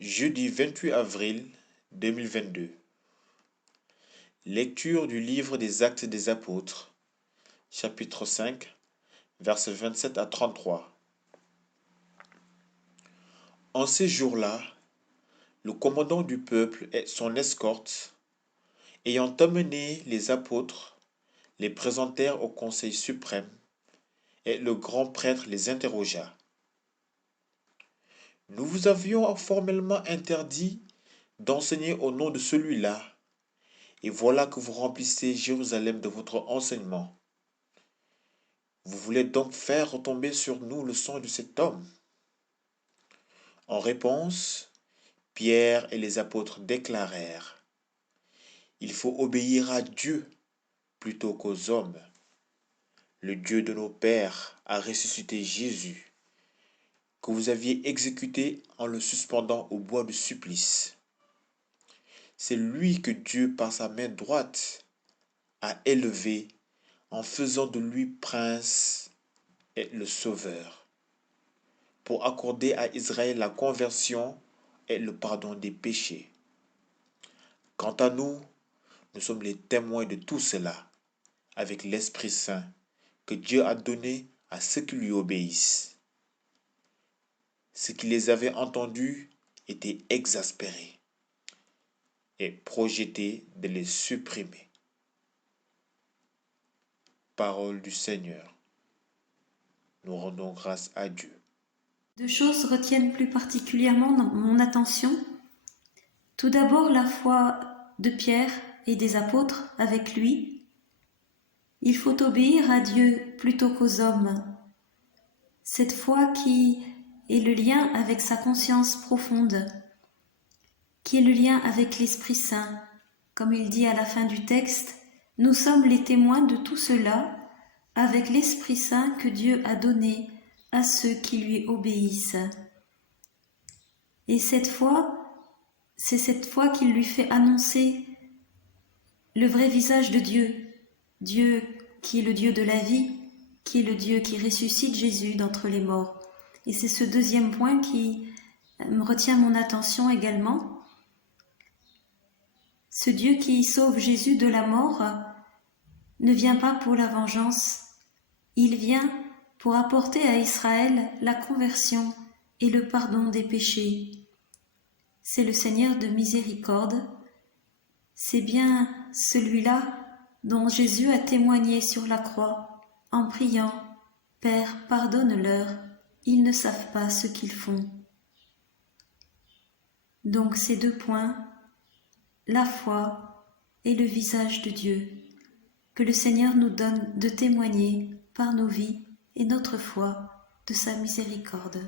Jeudi 28 avril 2022. Lecture du livre des Actes des Apôtres, chapitre 5, versets 27 à 33. En ces jours-là, le commandant du peuple et son escorte, ayant amené les apôtres, les présentèrent au Conseil suprême, et le grand prêtre les interrogea. Nous vous avions formellement interdit d'enseigner au nom de celui-là, et voilà que vous remplissez Jérusalem de votre enseignement. Vous voulez donc faire retomber sur nous le sang de cet homme? En réponse, Pierre et les apôtres déclarèrent: Il faut obéir à Dieu plutôt qu'aux hommes. Le Dieu de nos pères a ressuscité Jésus, que vous aviez exécuté en le suspendant au bois de supplice. C'est lui que Dieu, par sa main droite, a élevé en faisant de lui prince et le sauveur, pour accorder à Israël la conversion et le pardon des péchés. Quant à nous, nous sommes les témoins de tout cela, avec l'Esprit Saint que Dieu a donné à ceux qui lui obéissent. Ceux qui les avaient entendus étaient exaspérés et projetés de les supprimer. Parole du Seigneur. Nous rendons grâce à Dieu. Deux choses retiennent plus particulièrement mon attention. Tout d'abord, la foi de Pierre et des apôtres avec lui. Il faut obéir à Dieu plutôt qu'aux hommes. Cette foi qui est le lien avec sa conscience profonde, qui est le lien avec l'Esprit Saint. Comme il dit à la fin du texte, nous sommes les témoins de tout cela avec l'Esprit Saint que Dieu a donné à ceux qui lui obéissent. Et cette foi, c'est cette foi qui lui fait annoncer le vrai visage de Dieu. Dieu qui est le Dieu de la vie, qui est le Dieu qui ressuscite Jésus d'entre les morts. Et c'est ce deuxième point qui me retient mon attention également. Ce Dieu qui sauve Jésus de la mort ne vient pas pour la vengeance. Il vient pour apporter à Israël la conversion et le pardon des péchés. C'est le Seigneur de miséricorde. C'est bien celui-là dont Jésus a témoigné sur la croix en priant « Père, pardonne-leur, ils ne savent pas ce qu'ils font ». Donc ces deux points, la foi et le visage de Dieu, que le Seigneur nous donne de témoigner par nos vies et notre foi de sa miséricorde.